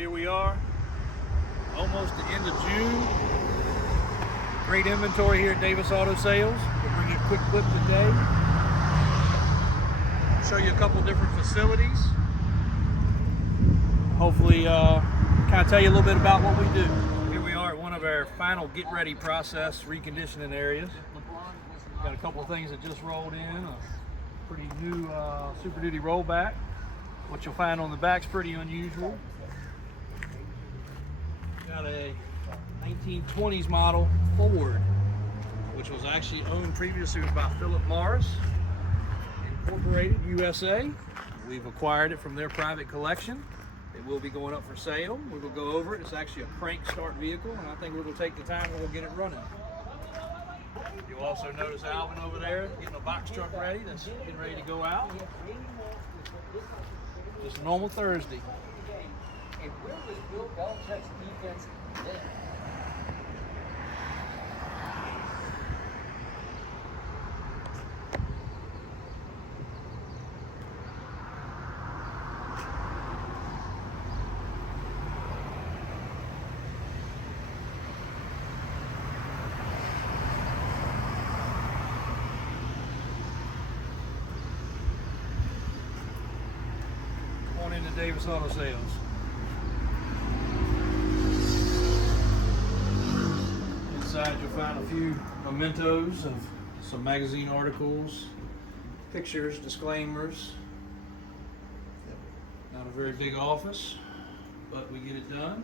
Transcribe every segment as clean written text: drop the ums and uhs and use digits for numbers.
Here we are, almost the end of June. Great inventory here at Davis Auto Sales. We'll bring you a quick clip today. Show you a couple different facilities. Hopefully, kind of tell you a little bit about what we do. Here we are at one of our final get ready process reconditioning areas. Got a couple of things that just rolled in. A pretty new Super Duty rollback. What you'll find on the back is pretty unusual. Got a 1920s model Ford, which was actually owned previously by Philip Morris, Incorporated, USA. We've acquired it from their private collection. It will be going up for sale. We will go over it. It's actually a crank start vehicle, and I think we're going to take the time and we'll get it running. You'll also notice Alvin over there getting a box truck ready. That's getting ready to go out. Just a normal Thursday. And where was Bill Belichick's defense then? Come on into Davis Auto Sales. Inside you'll find a few mementos of some magazine articles, pictures, disclaimers. Not a very big office, but we get it done.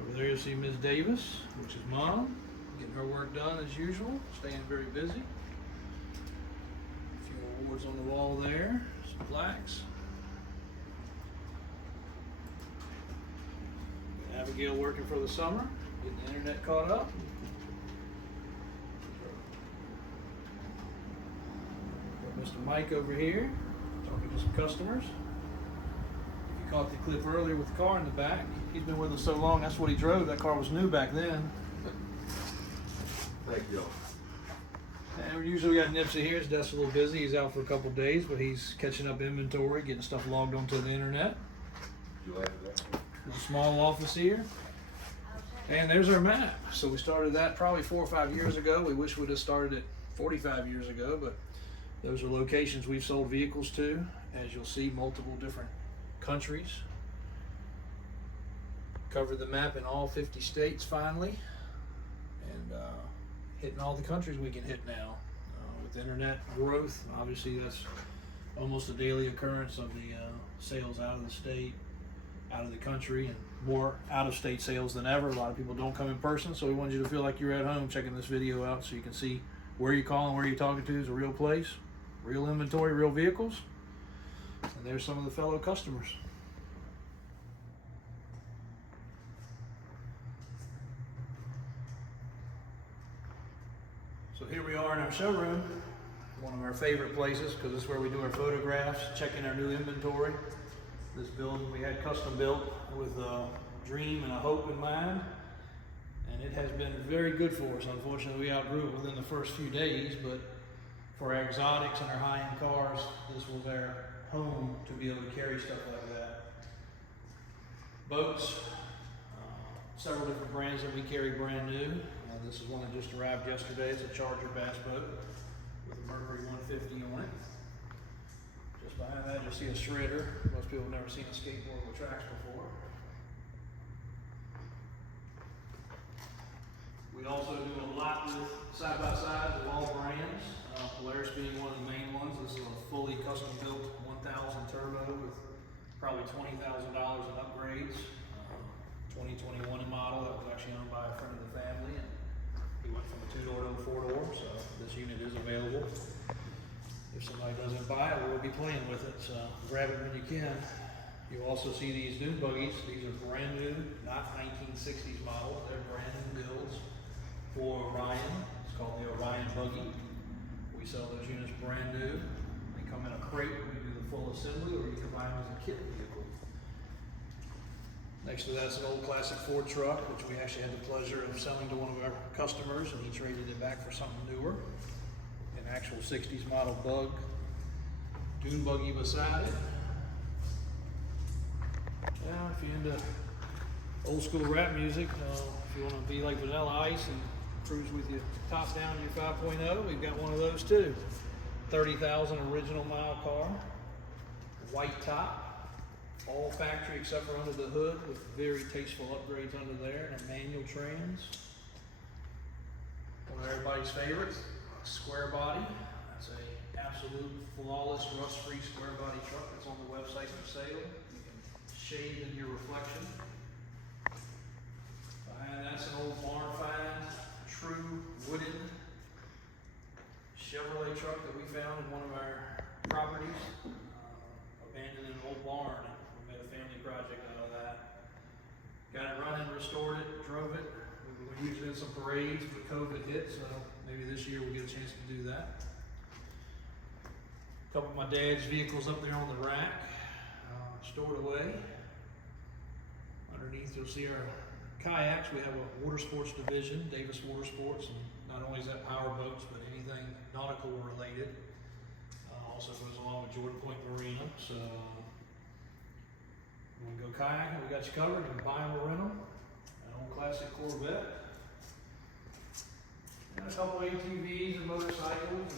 Over there you'll see Ms. Davis, which is Mom, getting her work done as usual, staying very busy. A few awards on the wall there, some plaques. Abigail working for the summer, getting the internet caught up. Got Mr. Mike over here, talking to some customers. If you caught the clip earlier with the car in the back, he's been with us so long, that's what he drove. That car was new back then. Thank you. And usually we got Nipsey here, his desk's a little busy. He's out for a couple days, but he's catching up inventory, getting stuff logged onto the internet. You like that? There's a small office here. And there's our map. So we started that probably 4 or 5 years ago. We wish we'd have started it 45 years ago, but those are locations we've sold vehicles to. As you'll see, multiple different countries. Covered the map in all 50 states finally. And hitting all the countries we can hit now. With internet growth, obviously that's almost a daily occurrence of the sales out of the state, out of the country, and more out-of-state sales than ever. A lot of people don't come in person, so we wanted you to feel like you're at home checking this video out so you can see where you're calling, where you're talking to is a real place, real inventory, real vehicles. And there's some of the fellow customers. So here we are in our showroom, one of our favorite places because this is where we do our photographs, checking our new inventory. This building we had custom built with a dream and a hope in mind, and it has been very good for us. Unfortunately, we outgrew it within the first few days, but for our exotics and our high-end cars, this was our home to be able to carry stuff like that. Boats, several different brands that we carry brand new. This is one that just arrived yesterday. It's a Charger bass boat with a Mercury 150 on it. Just behind that, you'll see a shredder. Most people have never seen a skateboard with tracks before. We also do a lot with side-by-sides of all brands, Polaris being one of the main ones. This is a fully custom-built 1000 turbo with probably $20,000 in upgrades. 2021 model that was actually owned by a friend of the family. And he went from a 2-door to a 4-door, so this unit is available. If somebody doesn't buy it, we'll be playing with it, so grab it when you can. You'll also see these dune buggies. These are brand new, not 1960s models. They're brand new builds for Orion. It's called the Orion buggy. We sell those units brand new. They come in a crate. We do the full assembly, or you can buy them as a kit vehicle. Next to that's an old classic Ford truck, which we actually had the pleasure of selling to one of our customers, and he traded it back for something newer. An actual 60s model bug. Dune buggy beside it. Yeah, if you're into old school rap music, if you want to be like Vanilla Ice and cruise with your top down your 5.0, we've got one of those too. 30,000 original mile car, white top, all factory except for under the hood with very tasteful upgrades under there and a manual trans. One of everybody's favorites, square body. That's a absolute flawless rust-free square body truck that's on the website for sale. You can shade in your reflection. And that's an old barn find, true wooden Chevrolet truck that we found in one of our properties, abandoned in an old barn. We made a family project out of that. Got it running, restored it, drove it. We used it in some parades, but COVID hit, so maybe this year we'll get a chance to do that. A couple of my dad's vehicles up there on the rack, stored away. Underneath you'll see our kayaks. We have a water sports division, Davis Water Sports, and not only is that power boats, but anything nautical related. Also goes along with Jordan Point Marina. So when we go kayaking, we got you covered. You can buy them or rent them. An old classic Corvette. And a couple ATVs and motorcycles and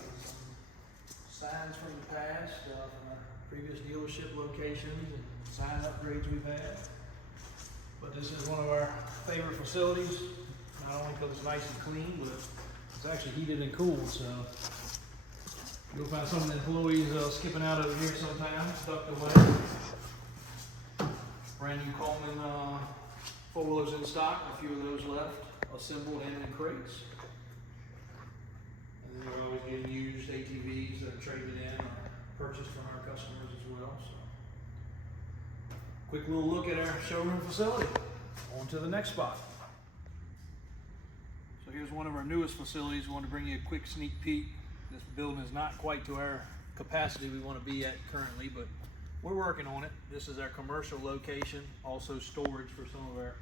some signs from the past, from our previous dealership locations and sign upgrades we've had. But this is one of our favorite facilities, not only because it's nice and clean, but it's actually heated and cooled, so you'll find some of the employees skipping out over here sometimes, tucked away. Brand new Coleman four-wheelers in stock, a few of those left, assembled and in crates. And then we're always getting used ATVs that are traded in or purchased from our customers as well. So, quick little look at our showroom facility. On to the next spot. So here's one of our newest facilities. We want to bring you a quick sneak peek. This building is not quite to our capacity we want to be at currently, but we're working on it. This is our commercial location, also storage for some of our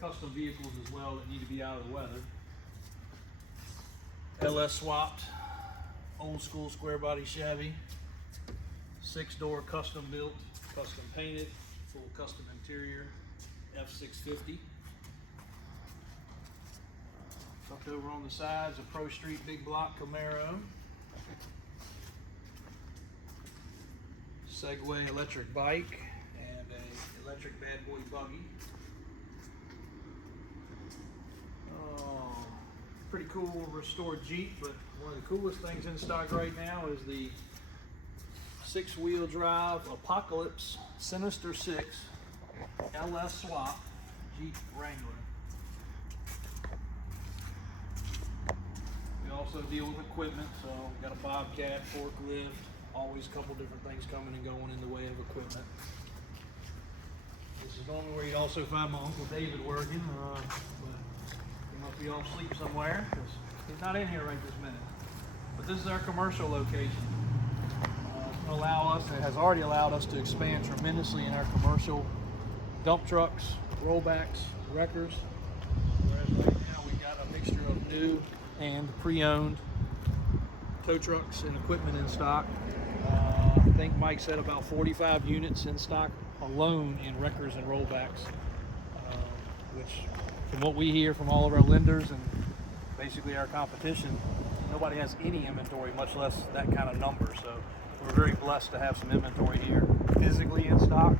custom vehicles as well that need to be out of the weather. LS swapped, old school square body Chevy, 6-door custom built, custom painted, full custom interior, F650. Tucked over on the sides, a Pro Street big block Camaro. Segway electric bike and a electric bad boy buggy. Pretty cool restored Jeep, but one of the coolest things in stock right now is the 6-wheel drive Apocalypse Sinister 6 LS swap Jeep Wrangler. We also deal with equipment, so we got a Bobcat, forklift, always a couple different things coming and going in the way of equipment. This is normally where you'd also find my Uncle David working, but he must be off asleep somewhere because he's not in here right this minute. But this is our commercial location. It has already allowed us to expand tremendously in our commercial dump trucks, rollbacks, wreckers. Whereas right now we've got a mixture of new and pre-owned tow trucks and equipment in stock. I think Mike said about 45 units in stock alone in wreckers and rollbacks, which from what we hear from all of our lenders and basically our competition, nobody has any inventory, much less that kind of number. So we're very blessed to have some inventory here, physically in stock,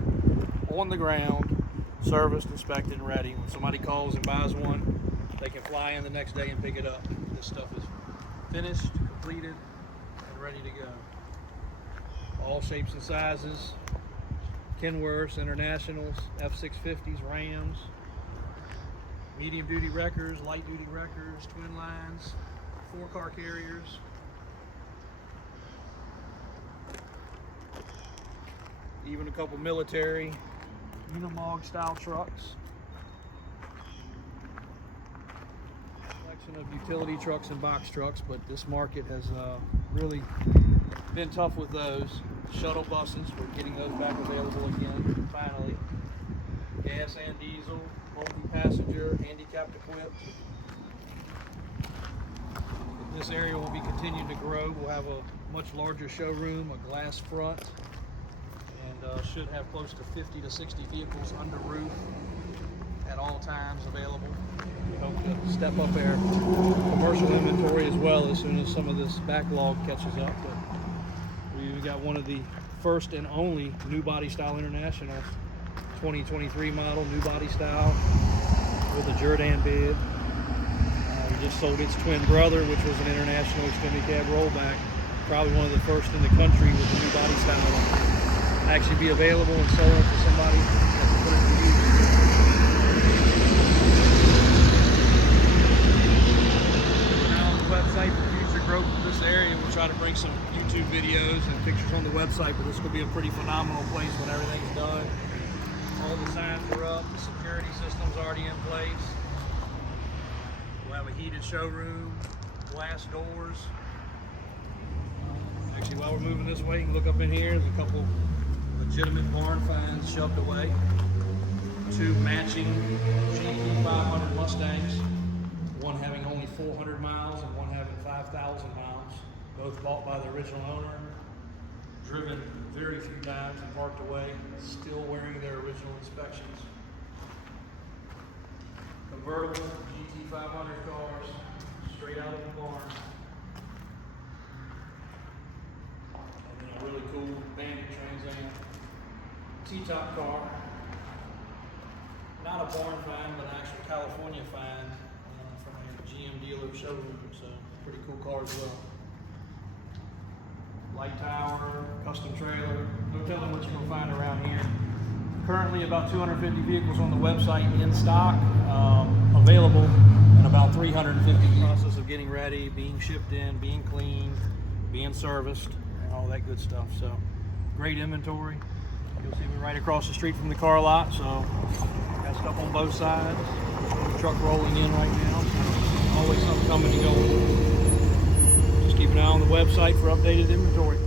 on the ground, serviced, inspected, and ready. When somebody calls and buys one, they can fly in the next day and pick it up. This stuff is finished, completed, and ready to go. All shapes and sizes, Kenworths, Internationals, F650s, Rams, medium duty wreckers, light duty wreckers, twin lines, 4-car carriers. Even a couple military Unimog style trucks. Collection of utility trucks and box trucks, but this market has really been tough with those. Shuttle buses, we're getting those back available again, finally. Gas and diesel, multi-passenger, handicapped equipped. This area will be continuing to grow. We'll have a much larger showroom, a glass front, and should have close to 50 to 60 vehicles under roof at all times available. We hope to step up our commercial inventory as well as soon as some of this backlog catches up. But we've got one of the first and only New Body Style International 2023 model, new body style with a Jordan bid. We just sold its twin brother, which was an international extended cab rollback. Probably one of the first in the country with the new body style to actually be available and sold it to somebody that can put it to use. We're now on the website for future growth of this area. We'll try to bring some YouTube videos and pictures on the website, but this will be a pretty phenomenal place when everything's done. All the signs are up, the security system's already in place. We'll have a heated showroom, glass doors. Actually, while we're moving this way, you can look up in here. There's a couple legitimate barn finds shoved away. 2 matching GT500 Mustangs, one having only 400 miles and one having 5,000 miles. Both bought by the original owner, driven very few times and parked away, still wearing their original inspections. Convertible GT500 cars, straight out of the barn. And then a really cool Bandit Trans Am T-top car. Not a barn find, but an actual California find from a GM dealer showroom. So pretty cool car as well. Light tower, custom trailer. No telling what you're gonna find around here. Currently about 250 vehicles on the website in stock, available, and about 350 in the process of getting ready, being shipped in, being cleaned, being serviced, and all that good stuff. So great inventory. You'll see me right across the street from the car lot, so got stuff on both sides. Truck rolling in right now, so always something coming and going. Just keep an eye on the website for updated inventory.